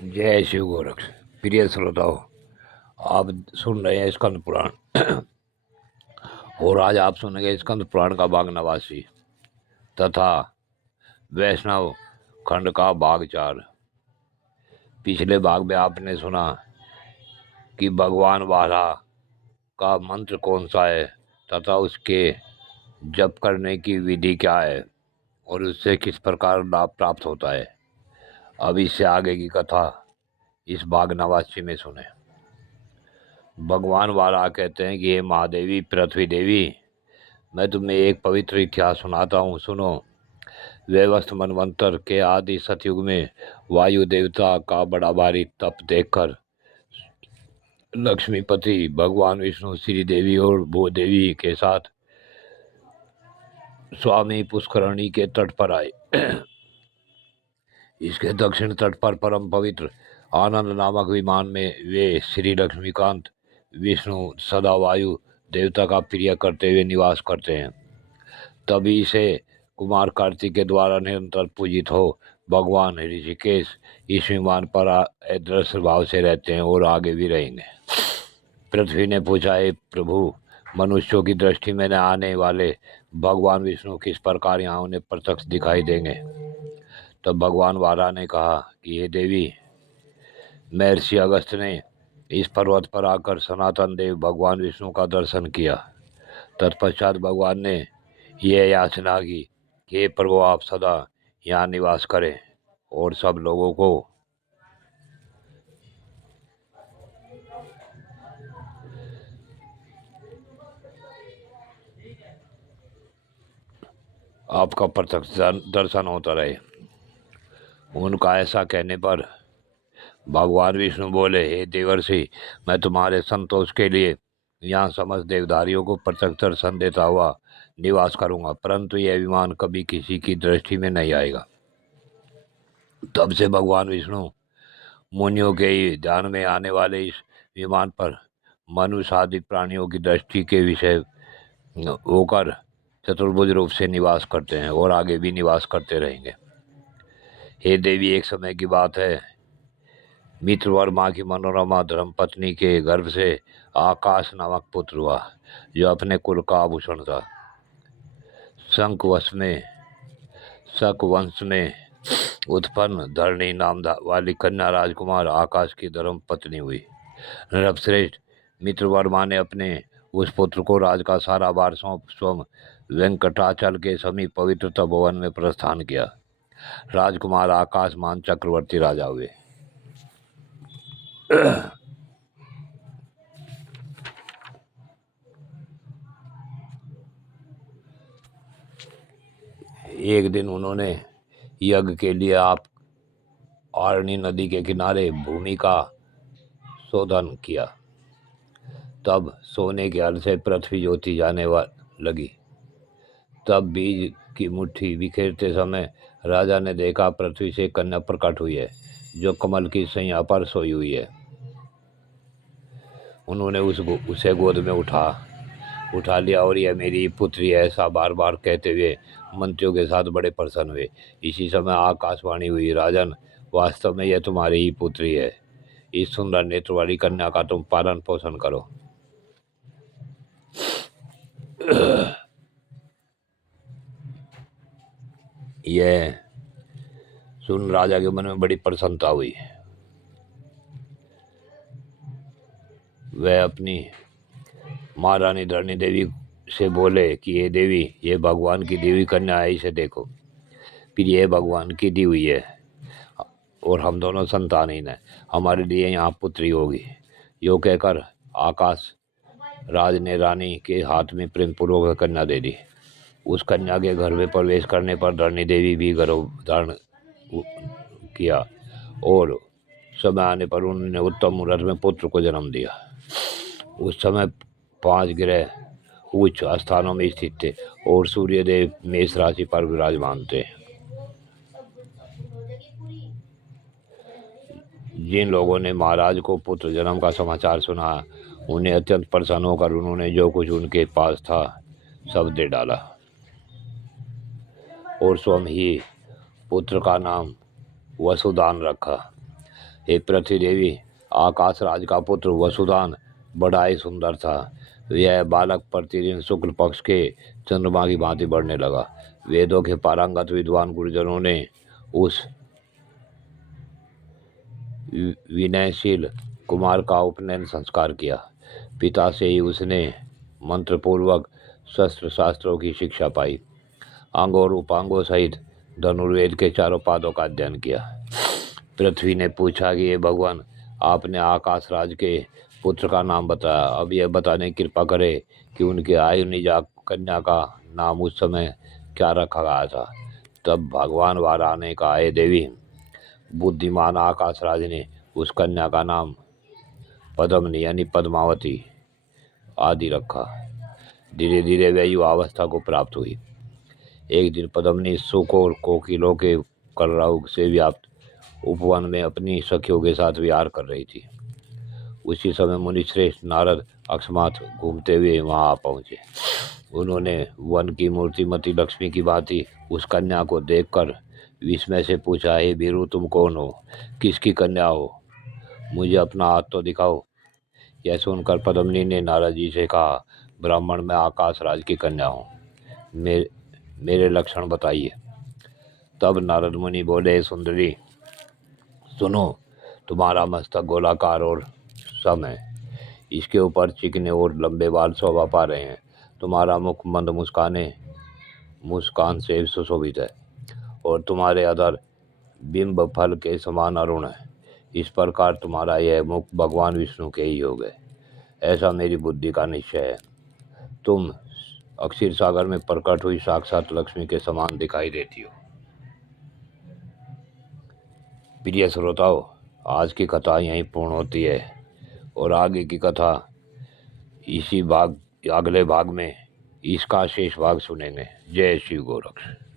जय शिव गोरख। प्रिय श्रोताओं, आप सुन रहे हैं स्कंद पुराण और आज आप सुनेंगे स्कंद पुराण का भाग नवासी तथा वैष्णव खंड का भाग 4। पिछले भाग में आपने सुना कि भगवान वारा का मंत्र कौन सा है तथा उसके जप करने की विधि क्या है और उससे किस प्रकार लाभ प्राप्त होता है। अब इससे आगे की कथा इस भाग नवासी में सुने। भगवान वारा कहते हैं कि हे महादेवी पृथ्वी देवी, मैं तुम्हें एक पवित्र इतिहास सुनाता हूँ, सुनो। व्यवस्थ मनवंतर के आदि सतयुग में वायु देवता का बड़ा भारी तप देखकर लक्ष्मीपति भगवान विष्णु श्री देवी और भूदेवी के साथ स्वामी पुष्करणी के तट पर आए। इसके दक्षिण तट पर परम पवित्र आनंद नामक विमान में वे श्री लक्ष्मीकांत विष्णु सदा वायु देवता का प्रिय करते हुए निवास करते हैं। तभी से कुमार कार्तिक के द्वारा निरंतर पूजित हो भगवान ऋषिकेश इस विमान पर अदृश्य भाव से रहते हैं और आगे भी रहेंगे। पृथ्वी ने पूछा, हे प्रभु, मनुष्यों की दृष्टि में न आने वाले भगवान विष्णु किस प्रकार यहाँ उन्हें प्रत्यक्ष दिखाई देंगे। तब भगवान वारा ने कहा कि हे देवी, महर्षि अगस्त ने इस पर्वत पर आकर सनातन देव भगवान विष्णु का दर्शन किया। तत्पश्चात भगवान ने यह याचना की कि हे प्रभु, आप सदा यहाँ निवास करें और सब लोगों को आपका प्रत्यक्ष दर्शन होता रहे। उनका ऐसा कहने पर भगवान विष्णु बोले, हे देवर्षि, मैं तुम्हारे संतोष के लिए यहाँ समस्त देवदारियों को प्रत्यक्ष दर्शन देता हुआ निवास करूंगा, परंतु यह विमान कभी किसी की दृष्टि में नहीं आएगा। तब से भगवान विष्णु मुनियों के ही ध्यान में आने वाले इस विमान पर मनुष्य आदि प्राणियों की दृष्टि के विषय होकर चतुर्भुज रूप से निवास करते हैं और आगे भी निवास करते रहेंगे। हे देवी, एक समय की बात है, मित्रवर्मा की मनोरमा धर्मपत्नी के गर्भ से आकाश नामक पुत्र हुआ, जो अपने कुल का आभूषण था। शक वंश में उत्पन्न धरणी नाम वाली कन्या राजकुमार आकाश की धर्म पत्नी हुई। नृपश्रेष्ठ मित्रवर्मा ने अपने उस पुत्र को राज का सारा भार सौंप स्वयं वेंकटाचल के समीप पवित्र तपोवन में प्रस्थान किया। राजकुमार आकाशमान चक्रवर्ती राजा हुए। एक दिन उन्होंने यज्ञ के लिए आप आरणी नदी के किनारे भूमि का शोधन किया। तब सोने के हल से पृथ्वी ज्योति जाने लगी। तब बीज की मुट्ठी बिखेरते समय राजा ने देखा पृथ्वी से कन्या प्रकट हुई है, जो कमल की सैया पर सोई हुई है। उन्होंने उसे गोद में उठा लिया और यह मेरी पुत्री है, ऐसा बार बार कहते हुए मंत्रियों के साथ बड़े प्रसन्न हुए। इसी समय आकाशवाणी हुई, राजन, वास्तव में यह तुम्हारी ही पुत्री है। इस सुंदर नेत्र वाली कन्या का तुम पालन पोषण करो। यह सुन राजा के मन में बड़ी प्रसन्नता हुई। वह अपनी महारानी धरणी देवी से बोले कि ये देवी, ये भगवान की दी हुई कन्या है, इसे देखो। फिर यह भगवान की दी हुई है और हम दोनों संतानहीन हैं, हमारे लिए यहाँ पुत्री होगी। यो कहकर आकाश राज ने रानी के हाथ में प्रेम पूर्वक कन्या दे दी। उस कन्या के घर में प्रवेश करने पर धरणी देवी भी गर्भ धारण किया और समय आने पर उन्होंने उत्तम मुहूर्त में पुत्र को जन्म दिया। उस समय 5 ग्रह उच्च स्थानों में स्थित थे और सूर्यदेव मेष राशि पर विराजमान थे। जिन लोगों ने महाराज को पुत्र जन्म का समाचार सुना, उन्हें अत्यंत प्रसन्न होकर उन्होंने जो कुछ उनके पास था सब दे डाला और स्वयं ही पुत्र का नाम वसुदान रखा। हे पृथ्वी देवी, आकाश राज का पुत्र वसुदान बड़ा ही सुंदर था। यह बालक प्रतिदिन शुक्ल पक्ष के चंद्रमा की भांति बढ़ने लगा। वेदों के पारंगत विद्वान गुरुजनों ने उस विनयशील कुमार का उपनयन संस्कार किया। पिता से ही उसने मंत्रपूर्वक शस्त्र शास्त्रों की शिक्षा पाई। अंगों और उपांगों सहित धनुर्वेद के चारों पादों का अध्ययन किया। पृथ्वी ने पूछा कि ये भगवान, आपने आकाश राज के पुत्र का नाम बताया, अब यह बताने की कृपा करे कि उनके आयु निजा कन्या का नाम उस समय क्या रखा गया था। तब भगवान वाराने का, हे देवी, बुद्धिमान आकाश राज ने उस कन्या का नाम पद्मनी यानी पद्मावती आदि रखा। धीरे धीरे वह युवावस्था को प्राप्त हुई। एक दिन पद्मनी सुख और कोकिलों के कलरव से व्याप्त उपवन में अपनी सखियों के साथ विहार कर रही थी। उसी समय मुनिश्रेष्ठ नारद अकस्मात घूमते हुए वहां आ पहुंचे। उन्होंने वन की मूर्तिमती लक्ष्मी की भांति उस कन्या को देखकर विस्मय से पूछा, हे भीरू, तुम कौन हो? किसकी कन्या हो? मुझे अपना हाथ तो दिखाओ। यह सुनकर पद्मिनी ने नारद जी से कहा, ब्राह्मण, मैं आकाश राज की कन्या हूँ, मेरे लक्षण बताइए। तब नारद मुनि बोले, सुंदरी सुनो, तुम्हारा मस्तक गोलाकार और सम है, इसके ऊपर चिकने और लंबे बाल शोभा पा रहे हैं। तुम्हारा मुख मंद मुस्कान से सुशोभित है और तुम्हारे अधर बिंब फल के समान अरुण है। इस प्रकार तुम्हारा यह मुख भगवान विष्णु के ही योग है, ऐसा मेरी बुद्धि का निश्चय है। तुम अक्षीर सागर में प्रकट हुई साक्षात लक्ष्मी के समान दिखाई देती हो। प्रिय श्रोताओं, आज की कथा यहीं पूर्ण होती है और आगे की कथा अगले भाग में इसका शेष भाग सुनेंगे। जय शिव गोरक्ष।